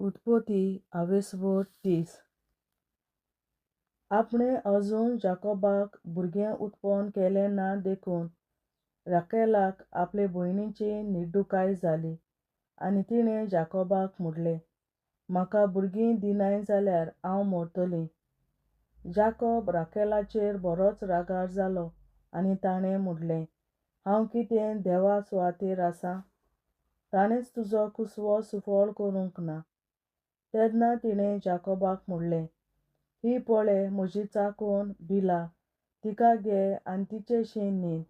उत्पत्ती 28:30 आपणे अजून जाकोबाक भुरगें उत्पन्न केलें ना देखून राकेलाक आपले भयणीची निड्डुकाय जाली आनी तिणें जाकोबाक म्हणलें, म्हाका भुरगीं दिनाय जाल्यार हांव मरतलीं. जाकोब राकेलाचेर बरोच रागार जालो आनी ताणें म्हणलें, हांव कितें देवा सुवातेर आसां? ताणेंच तुजो कुसवो सुफळ करूंक ना. तेन्ना तिणें जाकोबाक म्हणलें, ही पळय म्हजी चाकून बिला, तिका घे आनी तिचें शीं न्हीद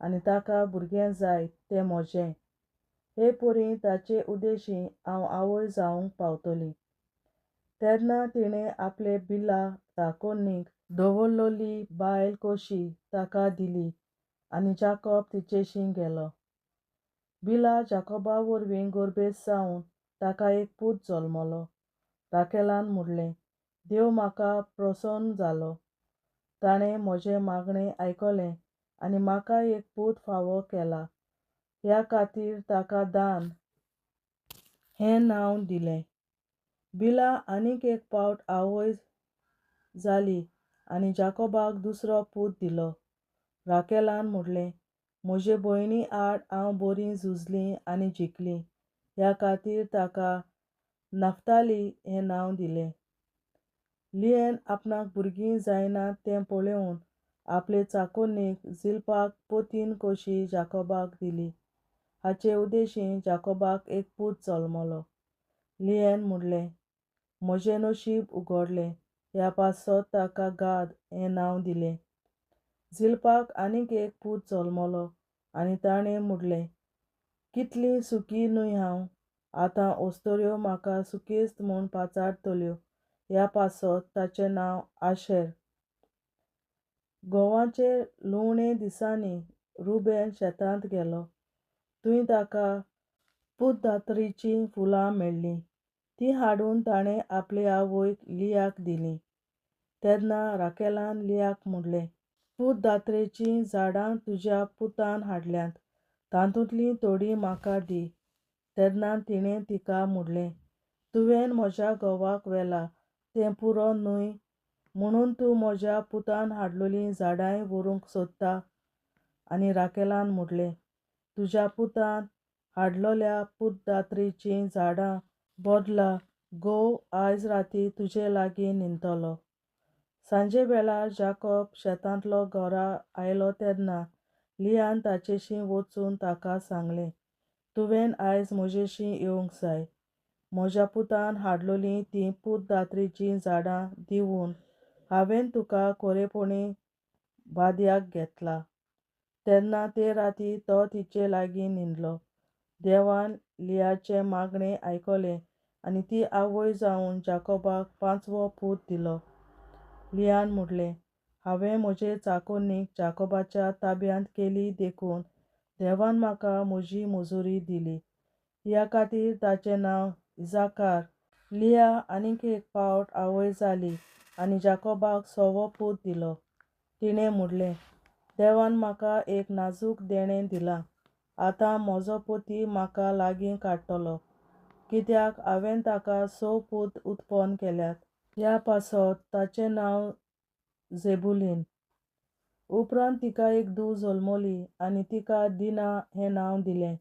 आनी ताका भुरगें जायत तें म्हजें. हे परी ताचे उदेशीं हांव आवय जावंक पावतलीं. तेन्ना तिणें आपले बिला चाकोन्नीक दवरलोली बायल कशी ताका दिली आनी जाकोब तिचेशीं गेलो. बिला जाकोबा वरवीं गर्भेस्त जावन ताका एक पूत जल्मलो. राकेलान म्हणलें, देव म्हाका प्रसन्न जालो. ताणें म्हजें मागणें आयकलें आनी म्हाका एक पूत फावो केला. ह्या खातीर ताका दान हें नांव दिलें. बिला आनीक एक फावट आवय जाली आनी जाकोबाक दुसरो पूत दिलो. राकेलान म्हणलें, म्हजे भयणी आड हांव बरी झुजलीं आनी जिखलीं. ह्या खातीर ताका नफ्ताली हें नांव दिलें. लियेन आपणाक भुरगीं जायनात तें पळोवन आपले चाकूनीक जिल्पाक पोतीन कशी जाकोबाक दिली. हाचे उदेशीं जाकोबाक एक पूत जल्मलो. लियेन म्हणलें, म्हजें नशीब उगडलें. ह्या पासत ताका गाद हें नांव दिलें. जिल्पाक आनीक एक पूत जल्मलो आनी ताणें म्हणलें, कितलीं सुखी न्हय हांव. आतां अस्तुऱ्यो म्हाका सुकेस्त म्हूण पाचारतल्यो. ह्या पासत ताचें नांव आशेर. गोवाचे लुवणे दिसांनी रुबेन शेतांत गेलो. थंय ताका पूतदात्रीचीं फुलां मेळ्ळीं. तीं हाडून ताणें आपले आवयक लियाक दिलीं. तेन्ना राकेलान लियाक म्हणलें, पूतदात्रेचीं झाडां तुज्या पुतान हाडल्यांत, तातूंतलीं थोडीं म्हाका दी. तेन्ना तिणें तिका म्हणलें, तुवें म्हज्या घोवाक व्हेलां तें पुरो न्हय, म्हणून तूं म्हज्या पुतान हाडलोलीं झाडांय व्हरूंक सोदता. आनी राकेलान म्हणलें, तुज्या पुतान हाडलोल्या पूतदात्रीचीं झाडां बदला घोव आयज राती तुजे लागीं न्हिदतलो. सांजे वेळार जाकोब शेतांतलो घरा आयलो तेन्ना लियान ताचेशीं वचून ताका सांगलें, तुवें आयज म्हजेशीं येवंक जाय. म्हज्या पुतान हाडलोलीं तीं पूतदात्रीचीं झाडां दिवून हांवें तुका खरेपणी बाद्याक घेतला. तेन्ना ते राती तो तिचे लागीं न्हिदलो. देवान लियाचें मागणें आयकलें आनी ती आवय जावन जाकोबाक 5वो पूत दिलो. लियान म्हणलें, हांवें म्हजे चाकूनीक जाकोबाच्या ताब्यांत केली देखून देवान म्हाका म्हजी मजुरी दिली. ह्या खातीर ताचें नांव इसाकार. लिया आनीक एक फावट आवय जाली आनी जाकोबाक 6वो पूत दिलो. तिणें म्हणलें, देवान म्हाका एक नाजूक देणें दिलां. आतां म्हजो पती म्हाका लागीं काडटलो, कित्याक हांवें ताका 6 पूत उत्पन्न केल्यात. ह्या पासत ताचें नांव झेबुलीन. उपरांत तिका एक धूव जल्मली आनी तिका दिना हें नांव दिलें.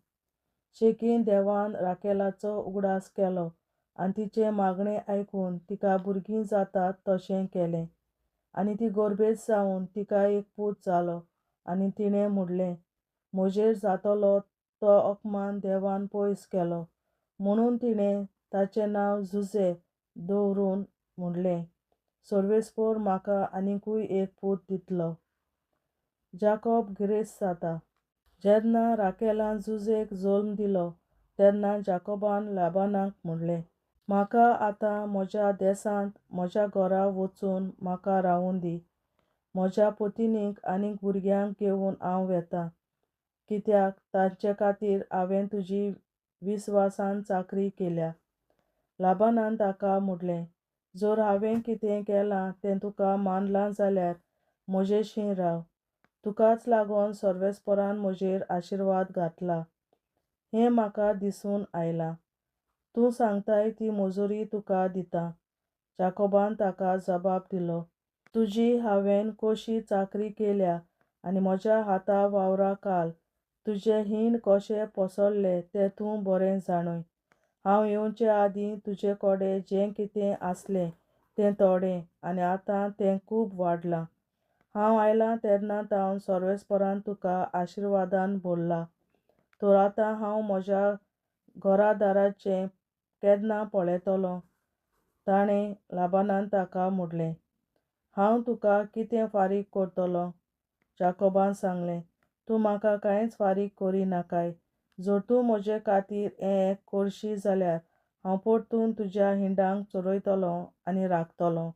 शेकीन देवान राकेलाचो उगडास केलो आनी तिचें मागणें आयकून तिका भुरगीं जातात तशें केलें. आनी ती गर्भेस्त जावन तिका एक पूत जालो आनी तिणें म्हणलें, म्हजेर जातलो तो अपमान देवान पयस केलो. म्हणून तिणें ताचें नांव जुझे दवरून म्हणलें, सर्वेस्पर म्हाका आनीकूय एक पूत दितलो. जाकोब गिरेस्त जाता. जेन्ना राकेलान जुझेक जल्म दिलो तेन्ना जाकोबान लाबानाक म्हणलें, म्हाका आतां म्हज्या देसांत म्हज्या घरा वचून म्हाका रावूं दी. म्हज्या पत्नीक आनीक भुरग्यांक घेवन हांव वेतां, कित्याक तांचे खातीर हांवें तुजी विस्वासान चाकरी केल्या. लाबानान ताका म्हणलें, जर हांवें कितें केलां तें तुका मानलां जाल्यार म्हजेशीं राव. तुकाच लागून सर्वेस्परान म्हजेर आशिर्वाद घातला हें म्हाका दिसून आयलां. तूं सांगताय ती मजुरी तुका दिता. जाकोबान ताका जबाब दिलो, तुजी हांवें कशी चाकरी केल्या आनी म्हज्या हाता वावरां घाल. तुजें हीण कशें पसरलें तें तूं बरें जाणय. हांव येवचे आदीं तुजे कडेन जें कितें आसलें तें थोडें आनी आतां तें खूब वाडलां. हांव आयलां तेन्ना हांव सर्वेस्परान तुका आशिर्वादान भरला. तर आतां हांव म्हज्या घरादाराचें केन्ना पळयतलों? ताणें लाबानान ताका म्हणलें, हांव तुका कितें फारीक करतलों? जाकोबान सांगलें, तूं म्हाका कांयच फारीक करिनाकाय. जर तूं म्हजे खातीर हें करशी जाल्यार हांव परतून तुज्या हिंडांक चरयतलों आनी राखतलों.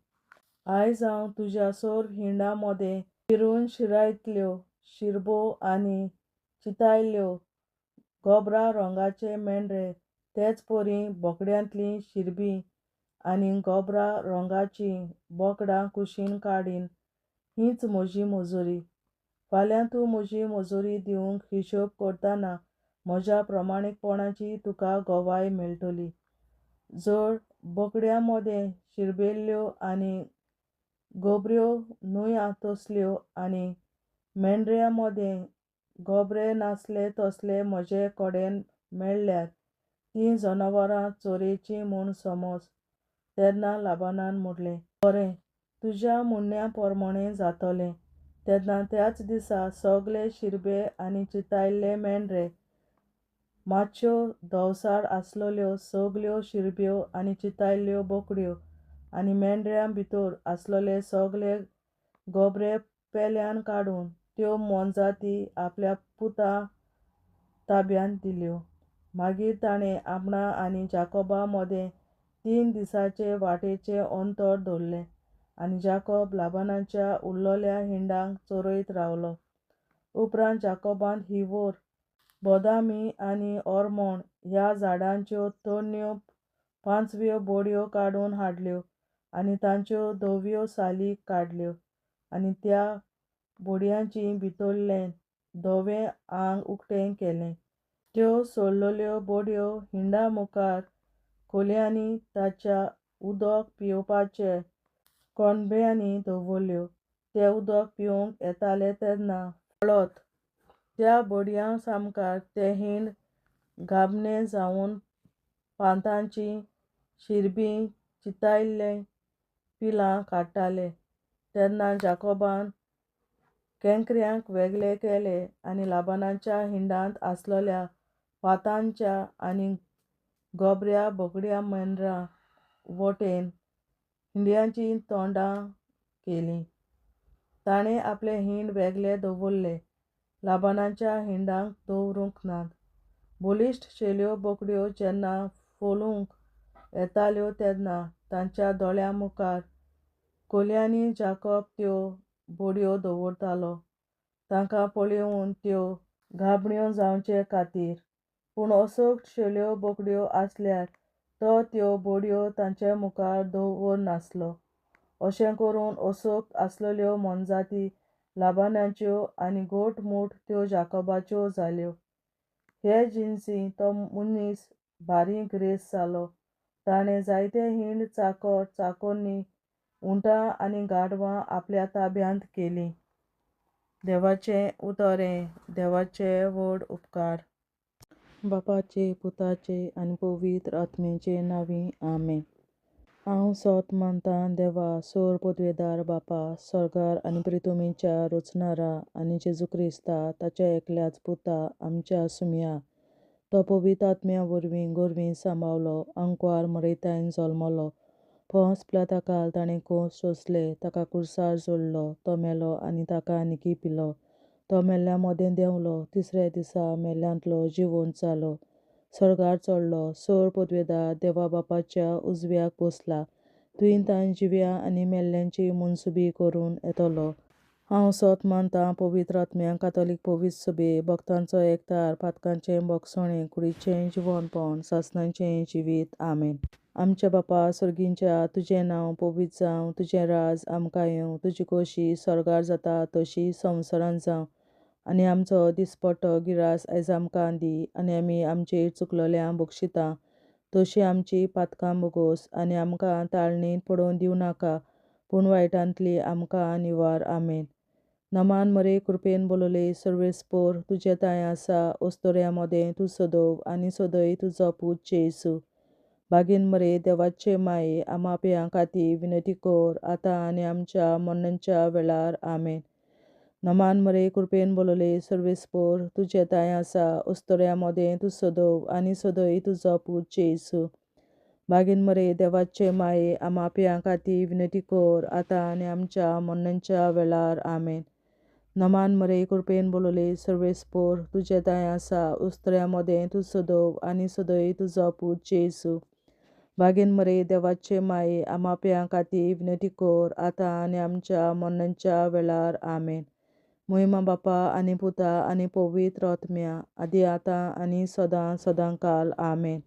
आयज हांव तुज्या सर हिंडां मदें चिरून शिरायतल्यो शिरबो आनी चितायल्ल्यो गोबरा रंगाचे मेंढरे, तेच परी बोकड्यांतलीं शिरबीं आनी गोबरा रंगाचीं बोकडां कुशीन काडीन. हीच म्हजी मजुरी. फाल्यां तूं म्हजी मजुरी दिवंक हिशोब करतना म्हज्या प्रमाणीकपणाची तुका गोवाय मेळटली. जर बोकड्यां मदें शिरबेल्ल्यो आनी गोबऱ्यो न्हय तसल्यो आनी मेंढऱ्यां मदें गोबरे नासले तसले म्हजे कडेन मेळ्ळ्यार तीं जनावरां चोरयेचीं म्हूण समज. तेन्ना लाबानान म्हणलें, बरें, तुज्या म्हणण्या प्रमाणें जातलें. तेन्ना त्याच दिसा सगळे शिरबे आनी चितायल्ले मेंढरे, मातश्यो धवसार आसलेल्यो सगल्यो शिरब्यो आनी चितायल्ल्यो बोकड्यो आनी मेंढऱ्यां भितर आसलेले सगळे गोबरे पेल्यान काडून त्यो मोनजाती आपल्या पुतां ताब्यांत दिल्यो. मागीर ताणें आपणा आनी जाकोबा मदें 3 दिसांचे वाटेचें अंतर दवरलें आनी जाकोब लाबानाच्या उरलोल्या हिंडांक चरयत रावलो. उपरांत जाकोबान हिवर, बदामी आनी ओरमोंड ह्या झाडांच्यो तोरण्यो 5व्यो बडयो काडून हाडल्यो आनी तांच्यो धव्यो साली काडल्यो आनी त्या बडयांचीं भितरलें धवें आंग उक्तें केलें. त्यो सोडलेल्यो बडयो हिंडा मुखार खोलयांनी ताच्या उदक पियेवपाचे कोंडब्यांनी दवरल्यो. ते उदक पिवंक येताले तेन्ना पळोत, त्या बडयां सामकार तें हीण गाबणें जावन पांतांचीं शिरबीं चितायल्लीं पिलां काडटाले. तेन्ना जाकोबान केंकऱ्यांक वेगळे केले आनी लाबानाच्या हिंडांत आसलेल्या पांतांच्या आनी गोबऱ्या बोकड्या मेंढरां वटेन हिंड्यांचीं तोंडां केलीं. ताणें आपले हीण वेगळे दवरले, लाबानाच्या हिंडांक दवरूंक नात. बलिश्ट शेल्यो बोकड्यो जेन्ना फोलूंक येताल्यो तेन्ना तांच्या दोळ्यां मुखार खोलयांनी जाकोब त्यो बडयो दवरतालो, तांकां पळयोवन त्यो गाबण्यो जावचे खातीर. पूण असोक्त शेल्यो बोकड्यो आसल्यार तो त्यो बडयो तांचे मुखार दवरनासलो. अशें करून असोक्त आसलेल्यो मोनजाती लाबानाच्यो आनी घटमूट त्यो जाकोबाच्यो जाल्यो. हे जिनसी तो मनीस भारी गिरेस्त जालो. ताणें जायते हीण चाकर चाकरणीं, उंटां आनी गाढवां आपल्या ताब्यांत केलीं. देवाचें उतरें. देवाचे व्हड उपकार. बापाचे, पुताचे आनी पवित्र आत्म्याचे नांवीं आमेन. हांव सोत मानतां देवा, सर पदवेदार बापा, सर्गार आनी पृथ्वीच्या रचणारा आनी जेजू क्रिस्ता ताच्या एकल्याच पुता आमच्या सुम्या. तो पवित्र आत्म्या वरवीं गोरवीं सांबाळलो, आंकवार मरयतायन जल्मलो. पोंस पिलाताकाल ताणें कोंस सोंसले, ताका क्रुसार जोडलो. तो मेलो आनी ताका निकी पिलो. तो मेल्ल्यां मदें देंवलो, तिसऱ्या दिसा मेल्ल्यांतलो जिवंत जालो. सर्गार चडलो, सर पदवेदार देवा बापाच्या उजव्याक बसला. थंय ताण जिव्या आनी मेल्ल्यांची मनसुबी करून येतलो. हांव सोत मानतां पवित्र आत्म्यांक, कातोलीक पवित्र सभे, भक्तांचो एकठार, पातकांचें भोगसणें, कुडीचें जिवंतपण, सासणाचें जिवीत. आमेन. आमच्या बापा सर्गींच्या, तुजें नांव पवित्र जावं, तुजें राज आमकां येवं, तुजी खोशी सर्गार जाता तशी संवसारांत जावं. आनी आमचो दिसपट्टो गिरास आयज आमकां दी. आनी आमी आमचेर चुकलोल्यांक बक्षितां, तशी आमची पातकां बोगोस आनी आमकां ताळणीत पडोवन दिवं नाका, पूण वायटांतली आमकां निवार. आमेन. नमान मरे कृपेन बोलोले सर्वेस्पोर तुजे ताय आसा ओस्तोऱ्या मोदें तूं सदोव आनी सदय तुजो पूत जेसू. बागीन मरे देवाचे माये आमा पियां खातीर विनंती कोर आतां आनी आमच्या मरणाच्या वेळार. आमेन. नमान मरे कृपेन बोलोले सर्वेस्पोर तुजे ताय आसा ओस्तोऱ्या मोदें तूं सदोव आनी सदय तुजो पूत जेसू. बागीन मरे देवाचे माये आमा पियां खातीर विनंती कोर आतां आनी आमच्या मरणाच्या वेळार. आमेन. नमान मरे कृपेन बोलोले सर्वेस्पोर तुजे ताय आसा ओस्तोऱ्या मोदें तूं सदोव आनी सदय तुजो पूत जेसू. बागीन मरे देवाचे माये आमा पियां खातीर विनंती कोर आतां आनी आमच्या मरणाच्या वेळार. आमेन. महिमा बापा आनी पुता आनी पवित्र आत्म्या आदी आतां आनी सदां सदांकाल. आमेन.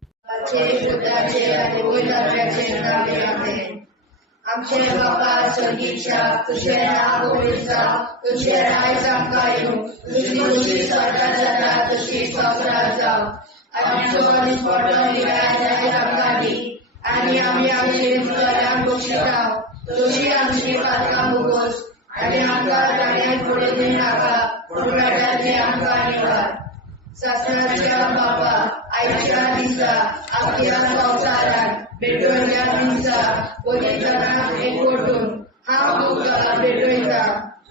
आमचे बापा चडीच्या तुझे नाव पवित्र जावं, तुझे राज आमकां येवं, तुजी खुशी स्वर्गांत जाता तशी संवसारांत जावं. आनी आमचो दिसपट्टो निराय आमकां दी, आनी आमी आमचे मुखारांक बक्षितांव, तुजी आमची पातकां बोगोस आनी आमकां ताळयेंत पडोवन दिवं नाका, पूण वायटांतली आमकां निवार. सासणाच्या बापा आयच्या दिसा आपल्या संवसारांत भेटवयल्या दिसा पवित्रांक एकवटून हांव तुका भेटयता.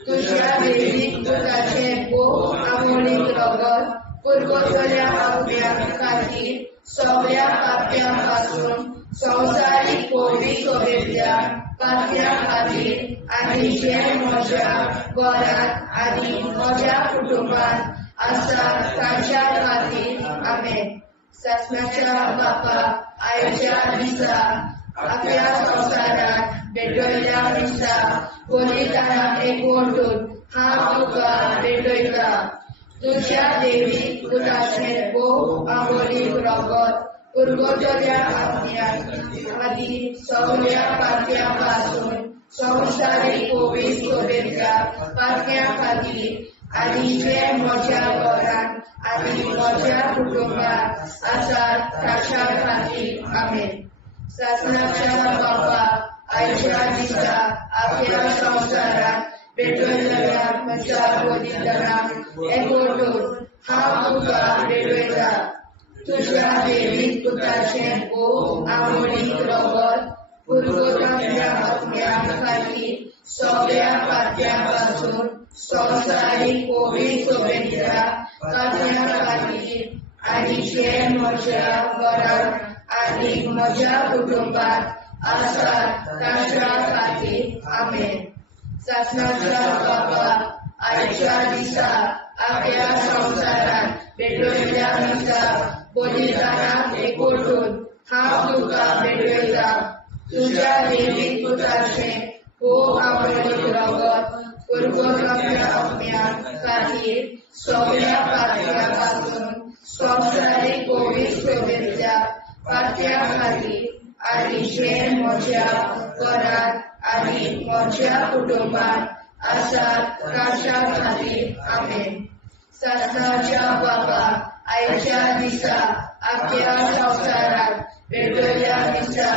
तुज्या देवीक पुताचें भोव आमोणीक रगत पुरगोसल्या आत्म्या खातीर सगळ्या पाप्यां पासून संवसारीक पवित्र सोबेतल्या पाप्यां खातीर आनी जे म्हज्या घरांत आनी म्हज्या कुटुंबांत आसा तांच्या खातीर. आमेन. सासणाच्या बापा आयच्या दिसा आपल्या संवसारांत भेटयल्या दिसा पवित्रांक एकवटून हांव तुका भेटयता. तुज्या देवीक पुताचें भोव आमोणीक रगत पुरगोसल्या आत्म्या खातीर सगळ्या पाप्यां पासून संवसारीक पवित्र सोबेतल्या पाप्यां खातीर आनी जे म्हज्या घरांत आनी म्हज्या कुटुंबांत आसात तांच्या खातीर. आमेन. सासणाच्या बापा आयच्या दिसा आपल्या संवसारांत भेटयल्या म्हज्या पवित्रांक एकवटून हांव तुका भेटयता. तुज्या देवीक पुताचें भोव आमोणीक रगत पुरगोसल्या आत्म्या खातीर सगळ्या पाप्यां पासून संवसारीक पवित्र सोबेतल्या पाप्यां खातीर आनी जे म्हज्या घरांत आनी म्हज्या कुटुंबांत आसात तांच्या खातीर. आमेन. सासणाच्या बापा आयच्या दिसा आपल्या संवसारांत भेटयल्या दिसा पवित्रांक एकवटून हांव तुका भेटयता. तुज्या देवीक पुताचें भोव आमोणीक रगत पुरगोसल्या आत्म्या खातीर सगळ्या पाप्यां पासून संवसारीक पवित्र सोबेतल्या पाप्यां खातीर आनी जे म्हज्या घरांत आनी म्हज्या कुटुंबांत आसात तांच्या खातीर. आमेन. सासणाच्या बापा आयच्या दिसा आपल्या संवसारांत भेटयल्या दिसा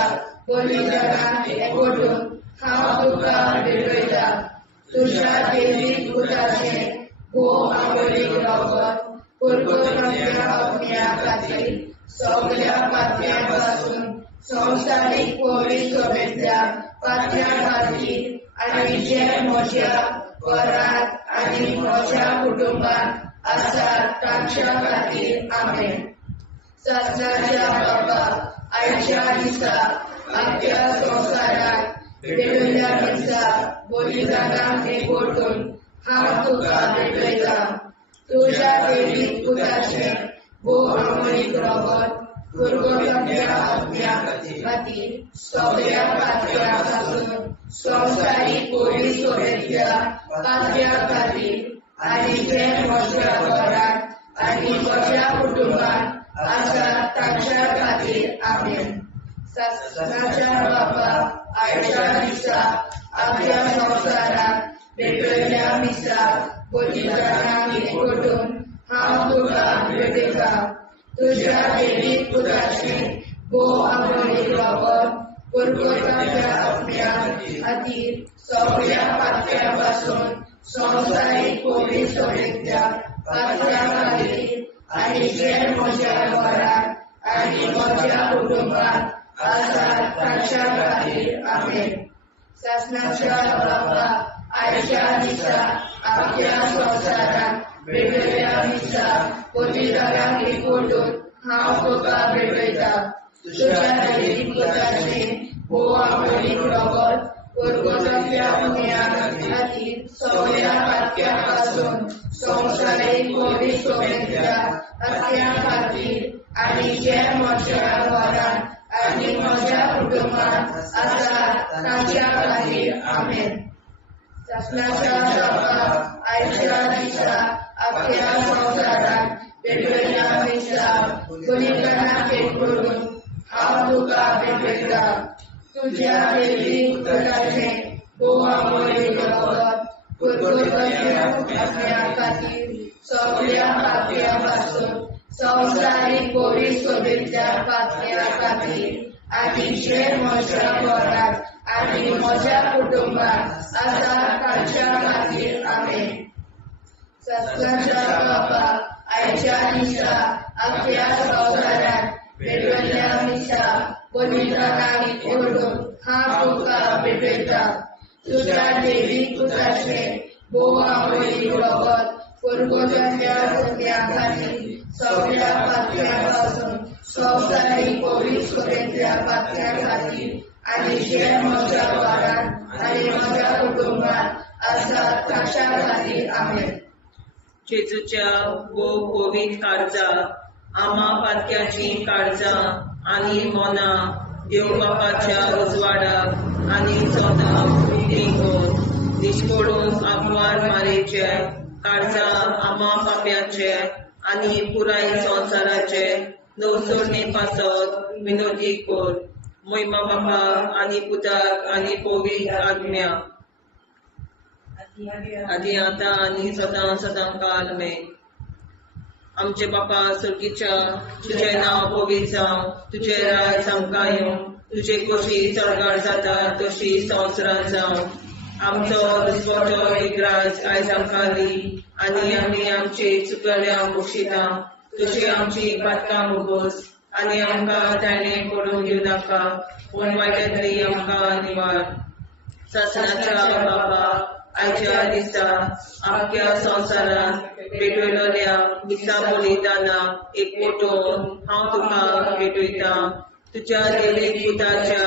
पवित्रांक एकवटून हांव तुका भेटयता. तुज्या देवीक पुताचें भोव आमोणीक रगत पुरगोसल्या आत्म्या खातीर सगळ्या पाप्यां पासून संवसारीक पवित्र सोबेतल्या पाप्यां खातीर आनी जे म्हज्या घरांत आनी म्हज्या कुटुंबांत आसात तांच्या खातीर. आमेन. सासणाच्या बापा आयच्या दिसा आपल्या संवसारांत भेटयल्या दिसा पवित्रांक एकवटून हांव तुका भेटयता. तुज्या देवीक पुताचें भोव आमोणीक रगत पुरगोसल्या आत्म्या खातीर सगळ्या पाप्यां पासून संवसारीक पवित्र सोबेतल्या पाप्यां खातीर आनी जे म्हज्या घरांत आनी म्हज्या कुटुंबांत आसात तांच्या खातीर. आमेन. सासणाच्या बापा आयच्या दिसा आपल्या संवसारांत भेटयल्या दिसा पवित्रांक एकवटून हांव तुका भेटयता. तुज्या देवीक पुताचें भोव आमोणीक रगत परगोताच्या आत्म्या खातीर सगळ्या पातळ्यां संवसारीक कोवीड समेतल्या पातळ्यां खातीर आनी जे म्हज्या घरांत आनी म्हज्या कुटुंबांत आसात तांच्या खातीर आमेन. शासनाच्या बाबा आयच्या दिसा आपल्या संवसारांत भेटयल्या दिसा पवित्रांक एकवटून हांव तुका भेटयता. तुज्या दैवीक पुताचें भोव आमोणीक रगत परगोताच्या पुण्या खातीर सगळ्या पातक्यां पासून संवसारीक कोवीड समेतल्या पातक्यां खातीर आनी जे म्हज्या घरांत आनी म्हज्या कुटुंबांत आसात तांच्या खातीर आमेन. शासनाच्या बाबा आयच्या दिसा आपल्या संवसारांत भेटयल्या दिसा पवित्रांक एकवटून हांव तुका भेटयता. तुज्या दैवीक पुताचें भोव आमोणीक रगत परगोताच्या पुण्या खातीर सगळ्या पातळ्यां पासून संवसारीक कोवीड समेतल्या पातळ्यां खातीर आनी जे म्हज्या घरांत आनी म्हज्या कुटुंबांत आसात तांच्या खातीर आमेन. शासनाच्या बाबा आयच्या दिसा आपल्या संवसारांत भेटयल्या दिसा पवित्रांक एकवटून हांव तुका भेटयता. तुज्या दैवीक पुताचें भोव आमोणीक रगत परगोताच्या पुण्या खातीर सगळ्या पातळ्यां पासून संवसारीक कोवीड समेतल्या पातळ्यां खातीर आनी जे म्हज्या घरांत आनी म्हज्या कुटुंबांत आसात तांच्या खातीर आमेन. जेजूच्या भोव कोवीड काळजां आमा पातक्याची काळजां आनी मोना देव बापाच्या उजवाडाक आनी सदांच उदेंगोन दिश्पडून आग्वार मारेचे काळजां आमा पाप्याचे आनी पुराय संवसाराचे नवसोडणे पासत विनोदी कोर. महिमा बापा आनी पुताक आनी पवित्र आत्म्या आदी आतां आनी सदां सदां काल आमेन. आमचे बापा सर्गीच्या तुजें नांव पवित्र जावं, तुजें राज आमकां येवं, तुजे कशी चडगाड जाता तशी संवसारांत जावं. आमचो दिसवटो एक राज आयज आमकां दी आनी आमी आमचे चुकल्यांक बक्षिता. तशी आमची पातकां मुगोस आनी आमकां ताणें पडूंक दिवं नाका, पूण वायटांतली आमकां निवार. शासनाच्या बाबा आयच्या दिसा आख्या संवसारांत भेटयलोल्या दिसा बलिदानाक एकवटून हांव तुका भेटयता. तुज्या दैवीक पुताच्या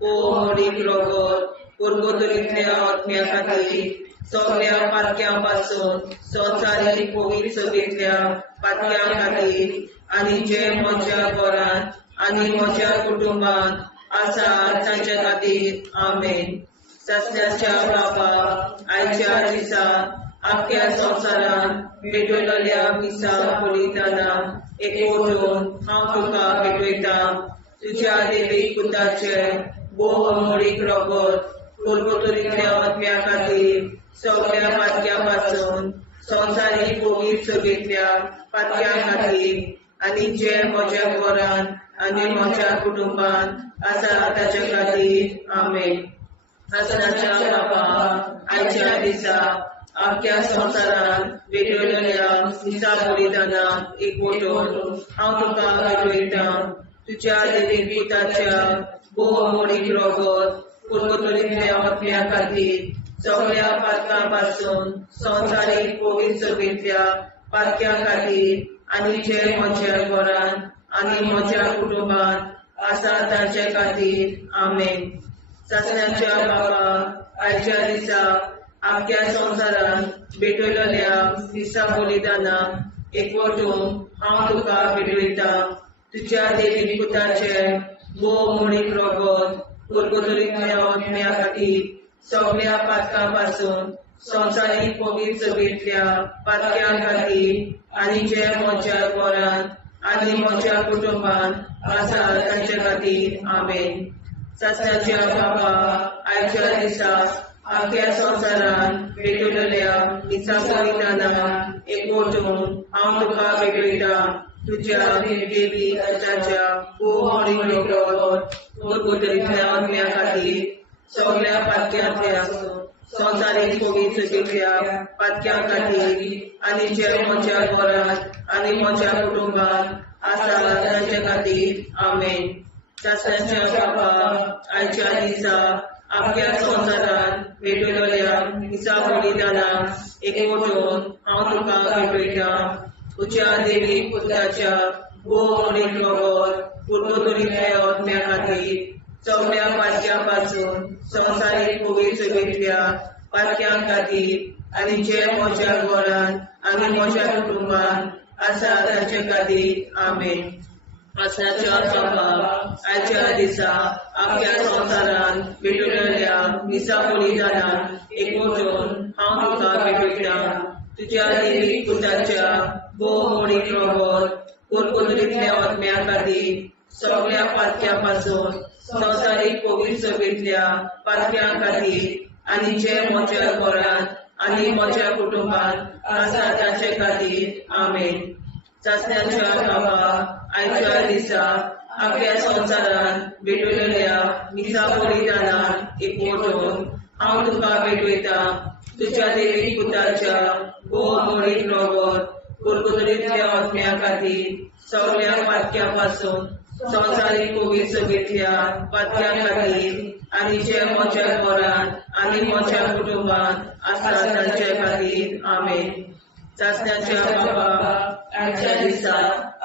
भोव आमोणीक रगत परगोताच्या आत्म्या खातीर सगळ्या पातक्यां पासून संवसारीक कोवीड समेतल्या पातक्यां खातीर आनी जे म्हज्या घरांत आनी म्हज्या कुटुंबांत आसात तांच्या खातीर आमेन. शासनाच्या बाबा आयच्या दिसा आख्या संवसारांत भेटयलोल्या दिसा बलिदानाक एकवटून हांव तुका भेटयता. तुज्या दैवीक पुताचे भोव आमोणीक रगत परगोताच्या आत्म्या खातीर सगळ्या पातक्यां पासून संवसारीक कोवीड समेतल्या पातक्यां खातीर आनी जे म्हज्या घरांत आनी म्हज्या कुटुंबांत आसा ताच्या खातीर आमेन. शासनाच्या बाबा आयच्या दिसा आख्या संवसारांत भेटयलोल्या दिसा बलिदानाक एकवटून हांव तुका भेटयता. तुज्या दैवीक पुताच्या भोव आमोणीक रगत परगोताच्या आत्म्या खातीर सगळ्या पातकां पासून संवसारीक कोवीड समेतल्या पातक्यां खातीर आनी जे म्हज्या घरांत आनी म्हज्या कुटुंबांत आसा तांचे खातीर आमेन. शासनाच्या बाबा आयच्या दिसा आख्या संवसारांत भेटयलोल्या दिसा बलिदानाक एकवटून हांव तुका भेटयता. तुज्या दैवीक पुताचे भोव आमोणीक रगत परगोताच्या आत्म्या खातीर सगळ्या पातकां पासून संवसारीक कोवीड समेतल्या पातक्यां खातीर आनी जे म्हज्या घरांत आनी म्हज्या कुटुंबांत आसा तांचे खातीर आमेन. शासनाच्या बाबा आयच्या दिसा आख्या संवसारांत भेटयलोल्या दिसा बलिदानाक एकवटून हांव तुका भेटयता. तुझ्या देवी पुताच्या बोहणी प्रगत गुरगुतरीतल्या आत्म्या खातीर सगळ्या पातक्यांतले आसूं संवसारीक पवित्रतेच्या पातक्यां खातीर आनी जे म्हज्या घरांत आनी म्हज्या कुटुंबांत आसा तांचे खातीर आमेन. शास्त्राच्या बाबा आयच्या दिसा आपल्या संवसारांत भेटयलेल्या दिसा बलिदानाक एकवटून हांव तुका भेटयता. तुज्या देवी पुताच्या बोहणी प्रगत गुरगुतरीतल्या आत्म्या खातीर सगळ्या पातक्यां पासून संवसारीक पवित्रतेच्या पातक्यां खातीर आनी जे म्हज्या घरांत आनी म्हज्या कुटुंबांत आसा तांचे खातीर आमेन. आसनाच्या बाबा आयच्या दिसा आपल्या संवसारांत भेटयलेल्या दिसा बलिदानाक एकवटून हांव तुका भेटयता. तुज्या देवी पुताच्या बोहणी प्रगत गुरगुतरीतल्या आत्म्या खातीर सगळ्या पातक्यां पासून संवसारीक पवित्रतेच्या पातक्यां खातीर आनी जे म्हज्या घरांत आनी म्हज्या कुटुंबांत आसा तांचे खातीर आमेन. चाचण्याच्या बाबा आयच्या दिसा आपल्या संवसारांत भेटयलेल्या दिसा बलिदानाक एकवटून हांव तुका भेटयता. तुज्या देवी पुताच्या बोहणी प्रगत गुरगुतरीतल्या आत्म्या खातीर सगळ्या पातक्यां पासून संवसारीक पवित्रतेच्या पातक्यां खातीर आनी जे म्हज्या घरांत आनी म्हज्या कुटुंबांत आसा तांचे खातीर आमेन. चाचण्याच्या बाबा आयच्या दिसा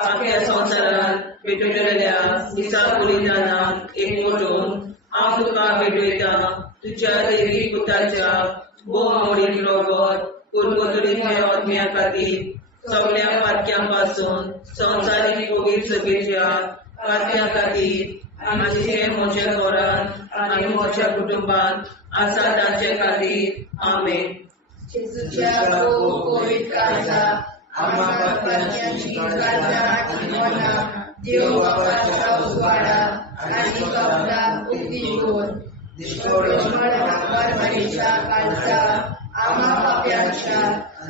आपल्या संवसारांत भेटयलेल्या दिसा बलिदानाक एकवटून हांव तुका भेटयता. तुज्या देवी पुताच्या बोहणी प्रगत गुरगुतरीतल्या आत्म्या खातीर सगळ्या पातक्यां पासून संवसारीक पवित्रतेच्या पातक्यां खातीर आनी जे म्हज्या घरांत आनी म्हज्या कुटुंबांत आसा तांचे खातीर आमेन. जेजूच्या पवित्र काळजा आम्हा पातकांची काळजा आनी मना देव बापाच्या उजवाडा आनी कपडा उक्ती कोर परमेच्या काळजा आम्हा पाप्यांच्या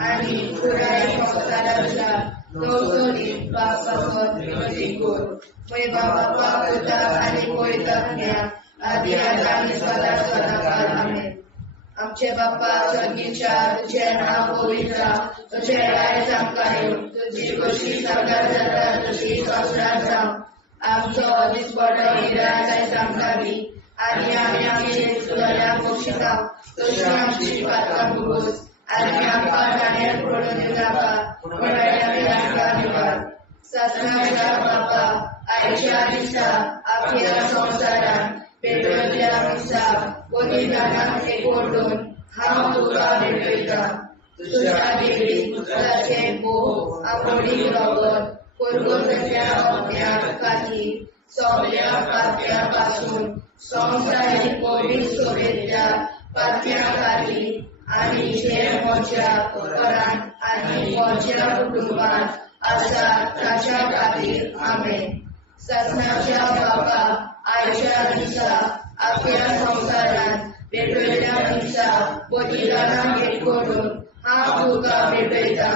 आनी पुराय संवसाराच्या नवसोनीत पापासत विनती कोर. मैबा बापा पुता आनी पवित्रात्म्या आदी आनी सदा सदाकाळ आमेन. आमचे बाप्पा स्वर्गीच्या तुझे नाव पवित्र तुझे राय जावं तुझी कशी साकार जाता तशी संस्कार जावं. आमचो दिसपडो निराय सांगताली आनी आमी आमचे सुदाऱ्याक बक्षिता तशी आमची पातकां भोगोस आनी आमकां गाण्यार पडून नाका पूण आमी आमकां निवाड. ससनाच्या बापा आयच्या दिसा आपल्या संवसारांत भेटयल्ल्या दिसा बलिदानाक एकवटून हांव तुका भेटयता. तुज्या देवी पुताचे बोह आवडी रगत गुरगुतरीतल्या आत्म्या खातीर सगळ्या पातक्यां पासून संवसारीक पवित्रतेच्या पातक्यां खातीर आनी जे म्हज्या घरांत आनी म्हज्या कुटुंबांत आसा ताच्या खातीर आमेन. ससनाच्या बापा आयच्या दिसा आपल्या संवसारांत भेटयल्ल्या दिसा बलिदानाक एकवटून हांव तुका भेटयता.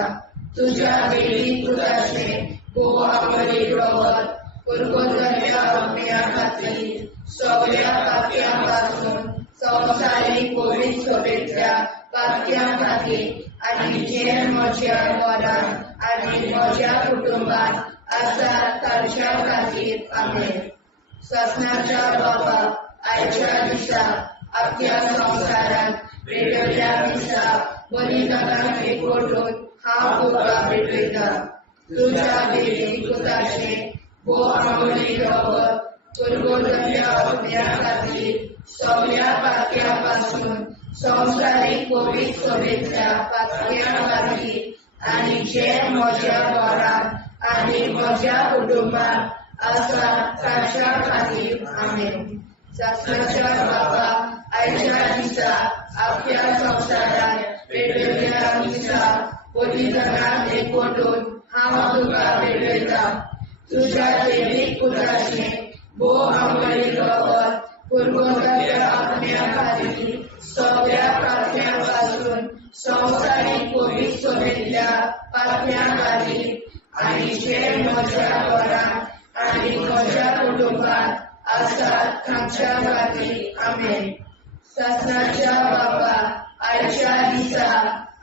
तुज्या देवी पुताचे बोह आवडी रगत गुरगुतरीतल्या आत्म्या खातीर सगळ्या पातक्यां पासून संवसारीक पवित्रतेच्या पातक्यां खातीर आनी जे म्हज्या घरांत आनी म्हज्या कुटुंबांत आसा तांच्या खातीर आमेन. ससनाच्या बापा आयच्या दिसा आपल्या संवसारांत भेटयल्ल्या दिसा बलिदानाक एकवटून हांव तुका भेटयता. तुज्या देवी पुताचे बोह आवडी रगत गुरगुतरीतल्या आत्म्या खातीर सगळ्या पातक्यां पासून संवसारीक पवित्रतेच्या पातक्यां खातीर आनी जे म्हज्या घरांत आनी म्हज्या कुटुंबांत आसा तांच्या खातीर आमेन. ससनाच्या बापा आयच्या दिसा आपल्या संवसारांत भेटयल्ल्या दिसा बलिदानाक एकवटून हांव तुका भेटयता. तुज्या देवी पुताचे बोह आवडी रगत गुरगुतरीतल्या आत्म्या खातीर सगळ्या पातक्यां पासून संवसारीक पवित्रतेच्या पातक्यां खातीर आनी जे म्हज्या घरांत आनी म्हज्या कुटुंबात आसात तांच्या खातीर आमेन. सासणाच्या बाबा आयच्या दिसा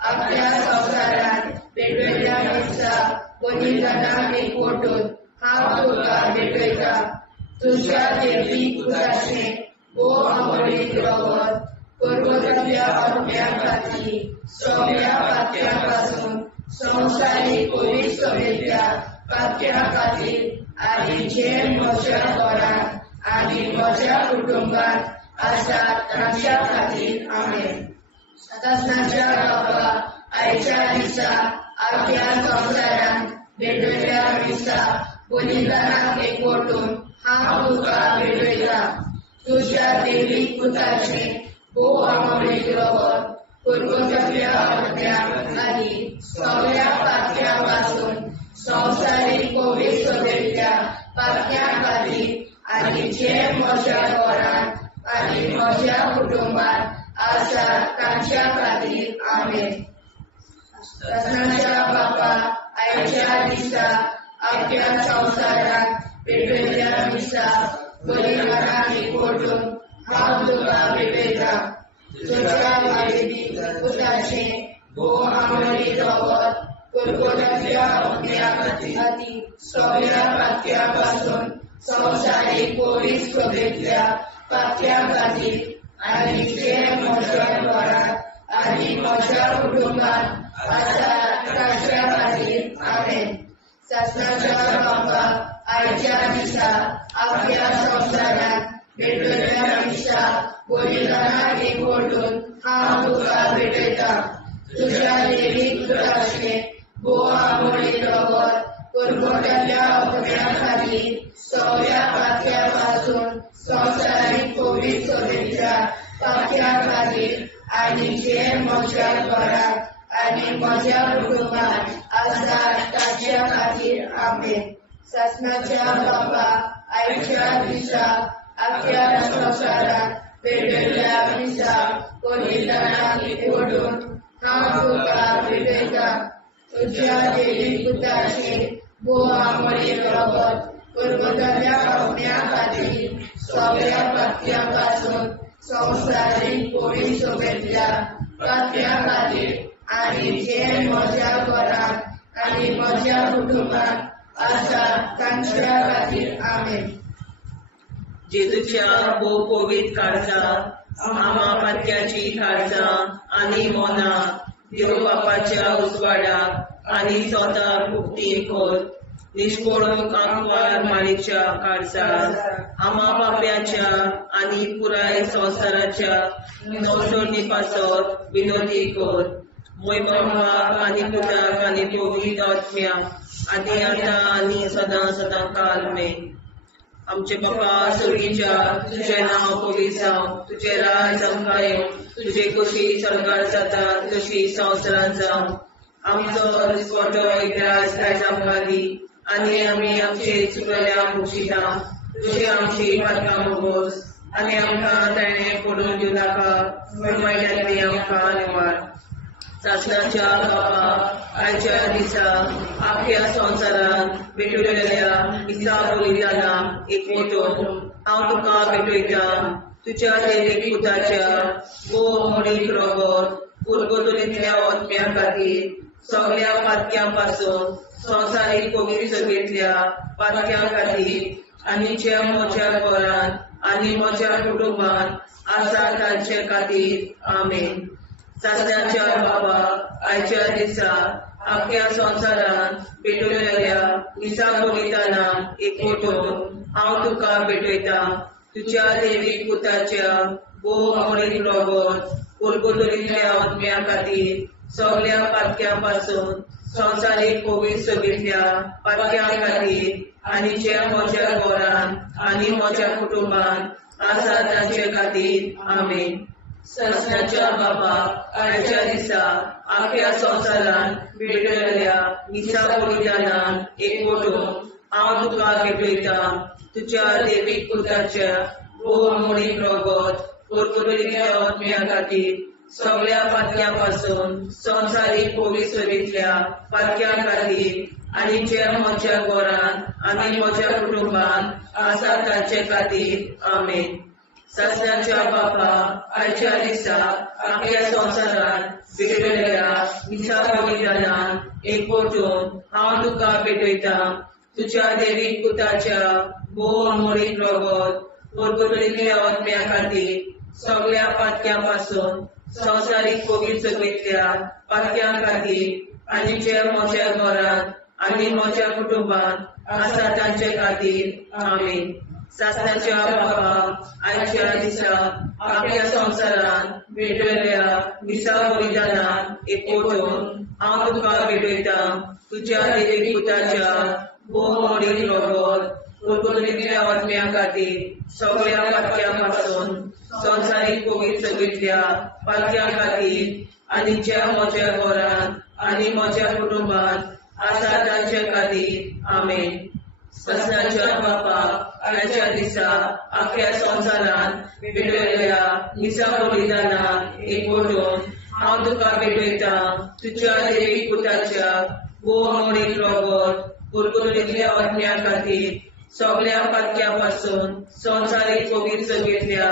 आपल्या संवसारांत भेटयल्या दिसा बलिदानाक एकवटून हांव तुका भेटयता. तुज्या देवीक पुताचें भोव आवडीक रगत परगतल्या आत्म्या खातीर सगळ्या पात्यां पासून संवसारीक पवित्रतेच्या पात्यां खातीर आनी जे म्हज्या घरांत आनी म्हज्या कुटुंबात आसात तांच्या खातीर आमेन. सासणाच्या बाबा आयच्या दिसा आपल्या संवसारांत भेटयल्या दिसा बलिदानाक एकवटून हांव तुका भेटयता. तुज्या देवीक पुताचें भोव आवडीक रगत परगतल्या आत्म्या आनी सगळ्या पात्यां पासून संवसारीक पवित्रतेच्या पात्यां खातीर आनी जे म्हज्या घरांत आनी म्हज्या कुटुंबात आसात तांच्या खातीर आमेन. सासणाच्या बाबा आयच्या दिसा आपल्या संवसारांत भेटयल्या दिसा बलिदानाक एकवटून हांव तुका भेटयता. तुज्या देवीक पुताचें भोव आवडीक रगत परगतल्या आत्म्या खातीर सगळ्या पात्यां पासून संवसारीक पवित्रतेच्या पात्यां खातीर आनी जे म्हज्या घरांत आनी म्हज्या कुटुंबात आसात तांच्या खातीर आमेन. सासणाच्या बाबा आयच्या दिसा आपल्या संवसारांत भेटयल्या दिसा बलिदानाक एकवटून हांव तुका भेटयता. तुज्या देवीक पुताचें भोव आवडीक रगत परगतल्या आत्म्या खातीर सगळ्या पात्यां पासून संवसारीक पवित्रतेच्या पात्यां खातीर आनी जे म्हज्या घरांत आनी म्हज्या कुटुंबात आसात तांच्या खातीर आमेन. सासणाच्या बाबा आयच्या दिसा आपल्या संवसारांत भेटयल्या दिसा बलिदानाक एकवटून हांव तुका भेटयता. तुज्या देवीक पुताचें भोव आवडीक रगत परगतल्या आत्म्या खातीर सगळ्या पात्यां पासून संवसारीक पवित्रतेच्या पात्यां खातीर आनी जे म्हज्या घरांत आनी म्हज्या कुटुंबात आसात तांच्या खातीर आमेन. जेजूच्या भोव पवित्र काळजांत आमा पात्याची काळजां आनी मोना देव बापाच्या उजवाडाक आनी स्वता मुक्ती कोर. निष्कोळूक आंकवार माळेच्या काळजांत आमा बाप्याच्या आनी पुराय संवसाराच्या संसोडणी पासत विनोदी कोर. मोय बापाक आनी पुताक आनी पवित्र आत्म्याक आदी आतां आनी सदां सदां काल मेन. आमचे बापा सगळीच्या तुझें नांव पवित्र जावं, तुजें राज आमकां येवं, तुजे कशी सरकार जाता तशी संवसारांत जावं. आमचो दिसपटो एकदांच आयज आमकां दी आनी आमी आमचे चुकयल्यांक बक्षिता. तुजी आमची पातकां भोगोस आनी आमकां ताणें पडून दिवं नाका, पण वायट्यांतली आमकां निवार. सासणाच्या बाबा आयच्या दिसा आपल्या संवसारांत भेटयल्या दिसा बलिदानाक एकवटून हांव तुका भेटयता. तुज्या देवीक पुताच्या भोव आवडीक रगत परगतल्या आत्म्या खातीर सगळ्या पात्यां पासून संवसारीक पवित्रतेच्या पात्यां खातीर आनी जे म्हज्या घरांत आनी म्हज्या कुटुंबात आसात तांचे खातीर आमेन. सासणाच्या बाबा आयच्या दिसा आपल्या संवसारांत भेटयल्या दिसा बलिदानाक एकवटून हांव तुका भेटयता. तुज्या देवीक पुताच्या भोव आवडीक रगत परगतल्या आत्म्या खातीर सगळ्या पात्यां पासून संवसारीक पवित्रतेच्या पात्यां खातीर आनी जे म्हज्या घरांत आनी म्हज्या कुटुंबात आसात तांचे खातीर आमेन. सासणाच्या बाबा आयच्या दिसा आपल्या संवसारांत भेटयल्या दिसा बलिदानाक एकवटून हांव तुका भेटयता. तुज्या देवीक पुताच्या भोव आवडीक रगत परगतल्या आत्म्या खातीर सगळ्या पातक्यापासून संवसारीक पोवी सोबीतल्या पातक्यां खातीर आनी जे म्हज्या घरांत आनी म्हज्या कुटुंबांत आसा तांचे खातीर आमेन. सस्नाच्या बापा, आयच्या दिसा आख्या संवसारांत भेटलेल्या दिसा बलिदानान एकवटून हांव तुका भेटयता. तुज्या देवीक पुताच्या भोव अमोलीक रगत परगटलेल्या आत्म्या खातीर सगळ्या पातक्यां संवसारीक पवित्र सगळीतल्या पातक्यां खातीर आनी जे म्हज्या घरांत आनी म्हज्या कुटुंबांत आसा तांचे खातीर आमेन. सासणाच्या बापा, आयच्या दिसा आख्या संवसारांत भेटलेल्या दिसा बलिदानान एकवटून हांव तुका भेटयता. तुज्या देवीक पुताच्या भोव अमोलीक रगत परगटलेल्या आत्म्या खातीर सगळ्या पातक्यां संवसारीक पवित्र सगळीतल्या पातक्यां खातीर आनी ज्या म्हज्या घरांत आनी म्हज्या कुटुंबांत आसा तांचे खातीर आमेन. सस्नाच्या बापा, आयच्या दिसा आख्या संवसारांत भेटलेल्या दिसा बलिदानान एकवटून हांव तुका भेटयता. तुज्या देवीक पुताच्या भोव अमोलीक रगत परगटलेल्या आत्म्या खातीर सगळ्या पातक्यां संवसारीक पवित्र सगळीतल्या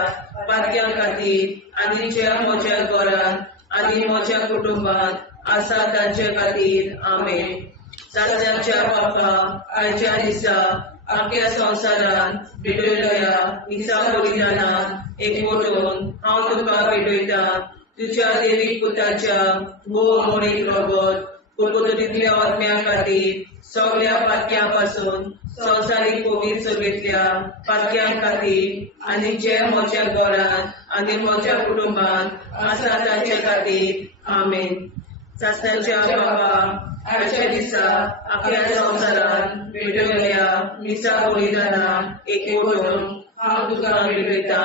पातक्यां खातीर आनी ज्या म्हज्या घरांत आनी म्हज्या कुटुंबांत आसा तांचे खातीर आमेन. सासणाच्या बापा, आयच्या दिसा आख्या संवसारांत भेटलेल्या दिसा बलिदानान एकवटून हांव तुका भेटयता. तुज्या देवीक पुताच्या भोव अमोलीक रगत परगटलेल्या आत्म्या खातीर सगळ्या पातक्यां संवसारीक पवित्र सगळीतल्या पातक्यां खातीर आनी जे म्हज्या घरांत आनी म्हज्या कुटुंबांत आसा तांचे खातीर आमेन. सासणाच्या बापा, आयच्या दिसा आख्या संवसारांत भेटलेल्या दिसा बलिदानान एकवटून हांव तुका भेटयता.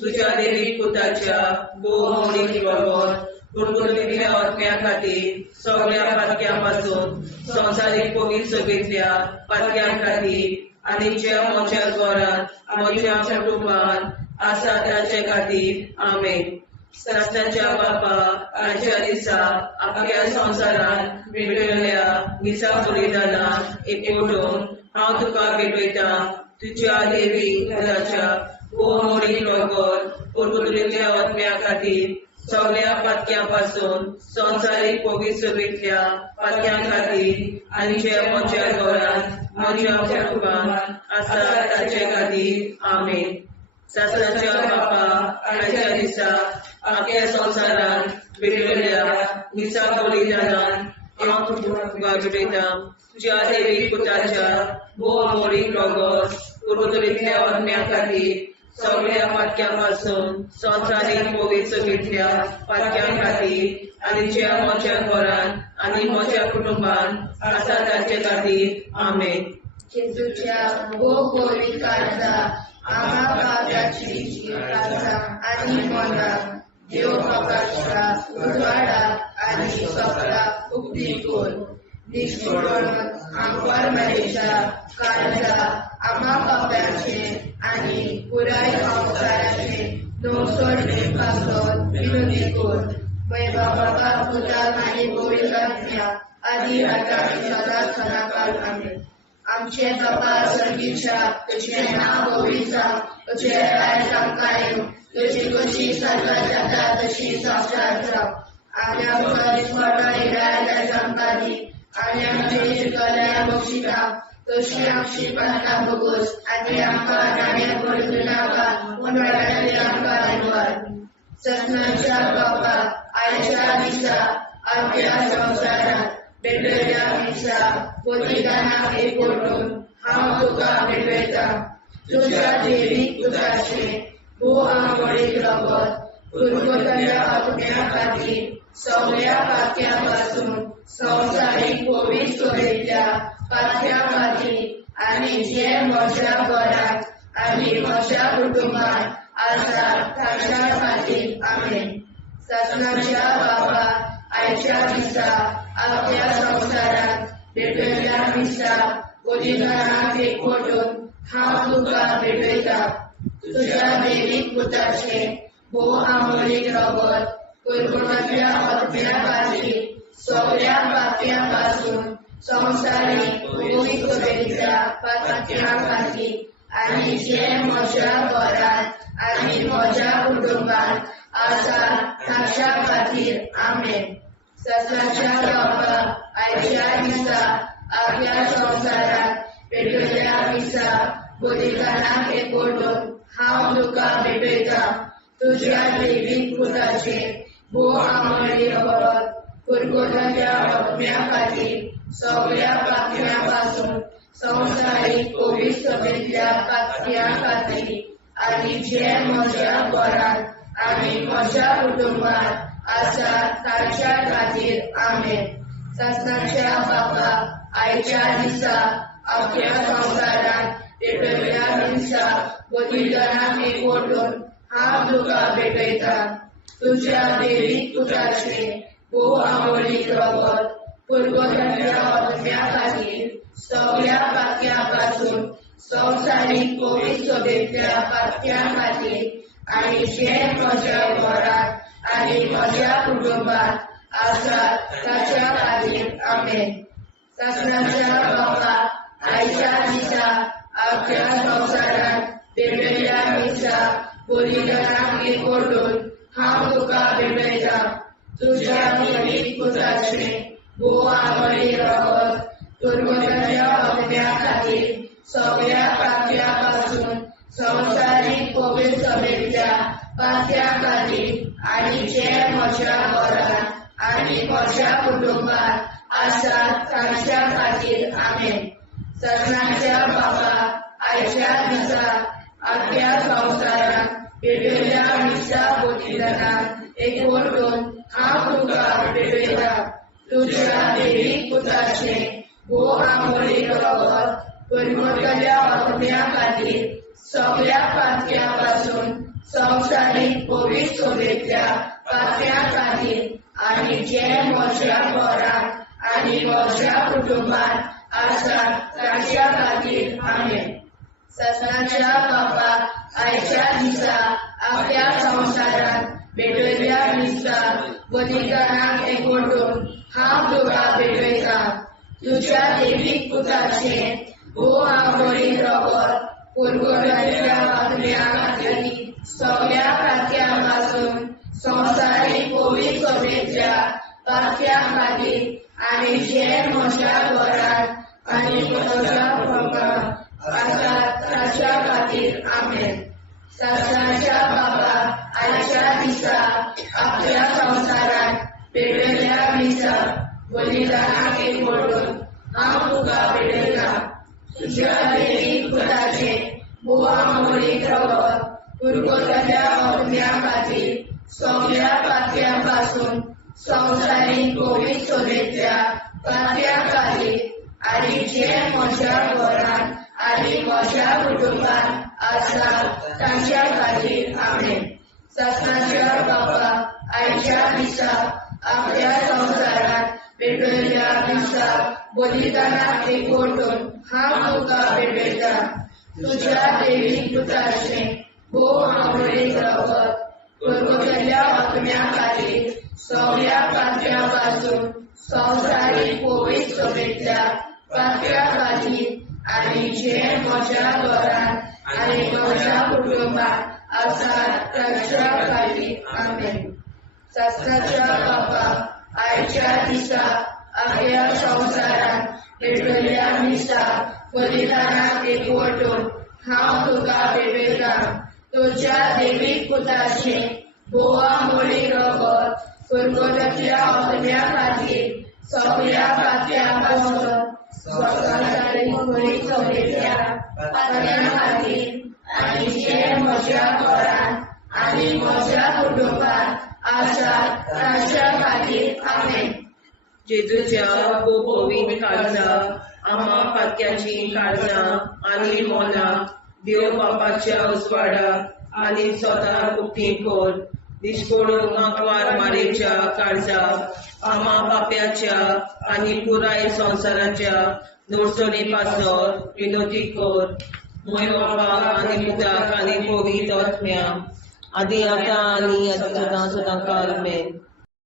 तुज्या देवीक पुताच्या भोव अमोलीक रगत परगटलेल्या आत्म्या खातीर सगळ्या पातक्यां संवसारीक पवित्र सगळीतल्या पातक्यां खातीर आनी जे म्हज्या घरांत म्हज्या कुटुंबांत आसा तांचे खातीर आमेन. सासणाच्या बापा, आयच्या दिसा आख्या संवसारांत भेटलेल्या दिसा बलिदानान एकवटून हांव तुका भेटयता. तुज्या देवीक पुताच्या भोव अमोलीक रगत परगटलेल्या आत्म्या खातीर सगळ्या पातक्यां संवसारीक पवित्र सगळीतल्या पातक्यां खातीर आनी जे म्हज्या घरांत म्हज्या कुटुंबांत आसा तांचे खातीर आमेन. सासणाच्या बापा, आयच्या दिसा आख्या संवसारांत भेटलेल्या दिसा बलिदानान हांव तुका भेटयता. तुज्या देवीक पुताच्या भोव अमोलीक रगत परगटलेल्या आत्म्या खातीर सगळ्या पातक्यां संवसारीक पवित्र सगळीतल्या पातक्यां खातीर आनी जे म्हज्या घरांत आनी म्हज्या कुटुंबांत आसा तांचे खातीर आमेन. जेजूच्या भोव पवित्र काळजा आम्हा पापाची काळजा आनी मनाक देव बापाच्या उजवाडाक आनी सपनाक उक्ती कर. निष्ठुरण आमकां मेरेच्या काळजा आम्हा पापाचे आनी पुराय संवसाराचे नवसोडे पासत विनोदी कर. बाबा पुताक आनी पवित्र आत्म्या आदी आतां आनी सदांच सदांकाळ आमेन. आमचे बाबा सर्गीच्या तुझें नांव पवित्र तुझें राज आमकां येवं. तुजी कशी स्वर्गांत जाता तशी संवसारांत जावं. आनी आमकां दिसपट्टो राय आमकां दी आनी आमचे चुकल्यार बक्षिता तशी आमची प्रार्थना भोगोस. आनी आमकां नाण्या पडूं नाका पूण वाटायले आमकां आयवार. सस्नाच्या बापा, आयच्या दिसा आख्या संवसारांत भेटलेल्या दिसा बलिदानाक एकवटून हांव तुका भेटयता. तुज्या देवीक पुताचे भोव अमोलीक रगत परगटलेल्या आत्म्या खातीर सगळ्या पातक्यां संवसारीक पवित्र सगळीतल्या पातक्यां खातीर आनी जे म्हज्या घरांत आनी म्हज्या कुटुंबांत आसा तांच्या खातीर आमेन. सस्नाच्या बापा, आयच्या दिसा आख्या संवसारांत भेटलेल्या दिसा बलिदानाक एकवटून हांव तुका भेटयता. तुज्या देवीक पुताचे भोव अमोलीक रगत कुरकुरातल्या आत्म्या खातीर सगळ्या पापयांपासून संवसारीक पवित्रतेच्या पातक्या खातीर आनी जे म्हज्या घरांत आनी म्हज्या कुटुंबात आसा ताच्या खातीर आमेन. सत्याच्या बाबा आयच्या दिसा आख्या संवसारात पेटयल्या दिसा बलिदानाक एकवटून हांव तुका भेटयता. तुज्या दैवीक पुताचे भोव आमळे परत कुरकुरातल्या आत्म्या खातीर सगळ्या पापयांपासून संवसारीक पवित्रतेच्या पातक्या खातीर आनी जे म्हज्या घरांत आनी म्हज्या कुटुंबात आसा ताच्या खातीर आमेन. सत्याच्या बाबा आयच्या दिसा आख्या संवसारात पेटयल्या दिसा बलिदानाक एकवटून हांव तुका भेटयता. तुज्या दैवीक पुताचे भोव आमळीक रगत कुरकुरातल्या आत्म्या खातीर सगळ्या पापयांपासून संवसारीक पवित्रतेच्या पातक्या खातीर आनी जे म्हज्या घरांत आनी म्हज्या कुटुंबात आसा ताच्या खातीर आमेन. सत्याच्या बाबा आयच्या दिसा आख्या संवसारात पेटयल्या दिसा बलिदानाक एकवटून हांव तुका भेटयता. तुज्या दैवीक पुताचे भोव आमळीक रगत कुरकुरातल्या आत्म्या खातीर सगळ्या पापयांपासून संवसारीक पवित्रतेच्या पातक्या खातीर आनी जे म्हज्या घरांत आनी म्हज्या कुटुंबात आसा ताच्या खातीर आमेन. सत्याच्या बाबा आयच्या दिसा आख्या संवसारात पेटयल्या दिसा बलिदानाक एकवटून हांव तुका भेटयता. तुज्या दैवीक पुताचे भोव आमळीक रगत कुरकुरातल्या आत्म्या खातीर सगळ्या पापयांपासून संवसारीक पवित्रतेच्या पातक्या खातीर आनी जे म्हज्या घरांत आनी म्हज्या कुटुंबात आसा ताच्या खातीर आमेन. सत्याच्या बाबा आयच्या दिसा आख्या संवसारात पेटयल्या दिसा बलिदानाक एकवटून हांव तुका भेटयता. तुज्या दैवीक पुताचे भोव आमळीक रगत कुरकुरातल्या आत्म्या खातीर सगळ्या पापयांपासून संवसारीक पवित्रतेच्या पातक्या खातीर आनी जे म्हज्या घरांत आनी म्हज्या कुटुंबात आसा ताच्या खातीर आमेन. सत्याच्या बाबा आयच्या दिसा आख्या संवसारात पेटयल्या दिसा बलिदानाक एकवटून हांव तुका भेटयता. तुज्या दैवीक पुताचे भोव आमळीक रगत कुरकुरातल्या आत्म्या खातीर सगळ्या पापयांपासून संवसारीक पवित्रतेच्या पातक्या खातीर आनी जे म्हज्या घरांत आनी म्हज्या कुटुंबात आसा ताच्या खातीर आमेन. सत्याच्या बाबा आयच्या दिसा आख्या संवसारात पेटयल्या दिसा बलिदानाक एकवटून हांव तुका भेटयता. तुज्या दैवीक पुताचे भोव आमळीक रगत कुरकुरातल्या आत्म्या खातीर सगळ्या पापयांपासून संवसारीक पवित्रतेच्या पातक्या खातीर आनी जे म्हज्या घरांत आनी म्हज्या कुटुंबात आसा ताच्या खातीर आमेन. सत्याच्या बाबा आयच्या दिसा आख्या संवसारात पेटयल्या दिसा बलिदानाक एकवटून हांव तुका भेटयता. तुज्या दैवीक पुताचे भोव आमळीक रगत कुरकुरातल्या आत्म्या खातीर सगळ्या पापयांपासून संवसारीक पवित्रतेच्या पातक्या खातीर आनी जे म्हज्या घरांत आनी म्हज्या कुटुंबात आसा ताच्या खातीर आमेन. जेजूच्या पवित्र काळजा आम्हा पातक्याची काळजां आनी मोना देव बापाच्या उजवाडाक आनी स्वता मुक्ती कोर. निष्पळून आंकवार मारेच्या काळजा आम्हा पाप्याच्या आनी पुराय संवसाराच्या नोडसणी पासर विनोदी कोर. मोय बाबा आनी मुदाक आनी पवित्र आत्म्या आदी आतां आनी सदां सदां काल आमेन.